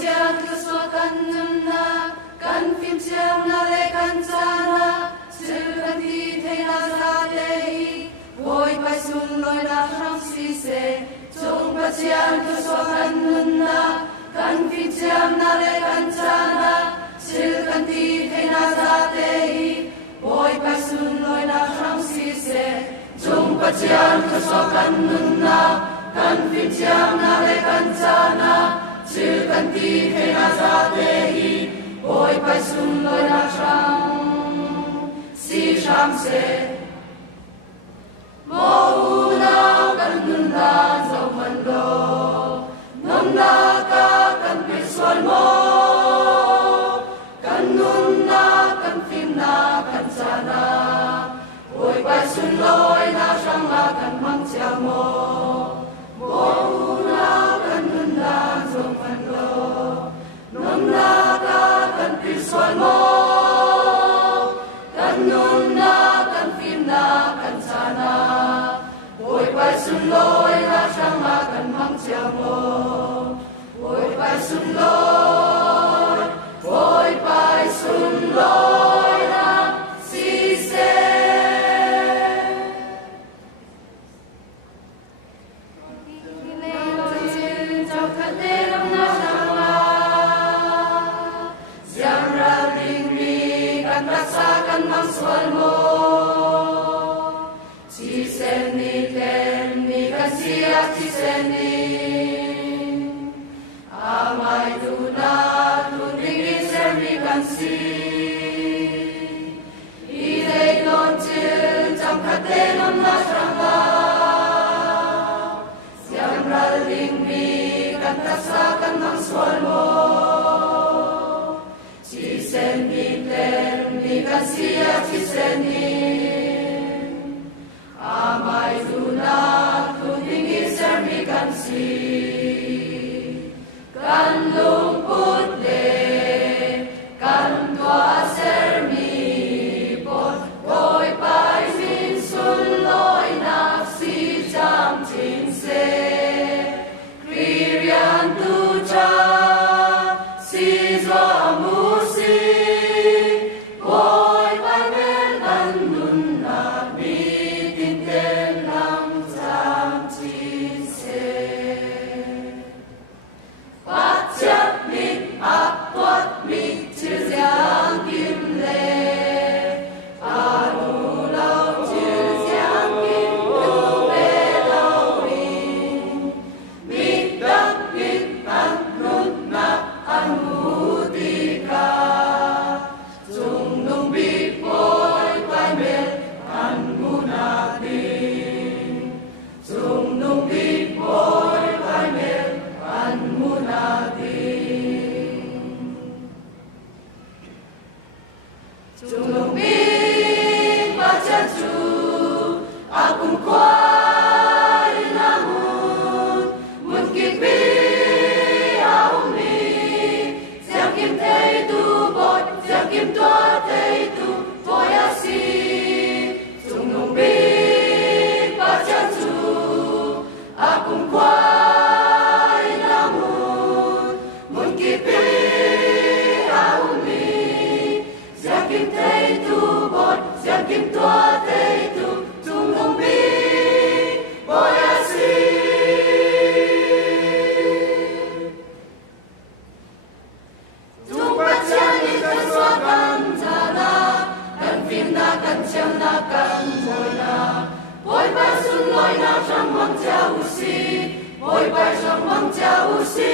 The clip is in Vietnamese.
chiang tu so kan num na kan phim chiang na le kan cha na chư kan ti thei na sa te hi oi pai sun loi na sang si se chung pa chiang tu so kan num na kan phim chiang na le kan cha na chư kan ti thei na sa te hi oi pai sun loi na sang si se chung pa chiang tu so kan num na kan phim chiang na le kan cha na chư kan ti thei na sa te hi oi pai sun loi na sang si sam se mo u na kan nun na zo man lo nom na ka kan pi sol mo kan nun na kan phim na kan cha na oi pai sun loi na sang na kan mang cha mo mo u na kan nun na zo man lo nom na ka kan pi sol mo kan nun na kan phim na kan cha na oi pai sun loi na sang na kan mang cha mo oi pai sun loi oi pai sun loi na si se chào thật lê long na sang la giang ra ring ri kan raksa kan mang sual mo chi sen ni ten ni kan sia chi sen ni amai tu na tu ring ri sen ni kan si i dei lon chi cham khat te long na sang la giang ra ring ri kan raksa kan mang sual mo chi sen ni ten ni kan sia chi sen ni amai tu na tu ring ri sen ni kan si kan lung put le kan tua ser mi pot oi pai min sun loi na si cham chin se krian tu cha si zo mu si oi pai men kan nun na mi tin ten lam cham chin se bắt chấp mít áp quất mít chữ giang kim lệ à đủ lâu chữ giang kim đủ về lâu in mít đắp mít ăn nút nắp ăn hú tì ca dùng nung bít bôi quay mệt ăn hú nạc tin dùng nung bít bôi quay mệt ăn hú nạc chung nung bít ba chân chu akung quay na mun kip bi au mi giang kim thei tu bot giang kim toa thei tu voi a si chung nung bít ba chân chu akung quay na mun kip bi au mi giang kim thei tu bot giang kim toa thei tu chung nung bi voi a si chung pa chiang ni kan so kan cha na kan phim na kan chiang na kan voi na voi pai sun loi na sang mang cha u si voi pai sang mang cha u si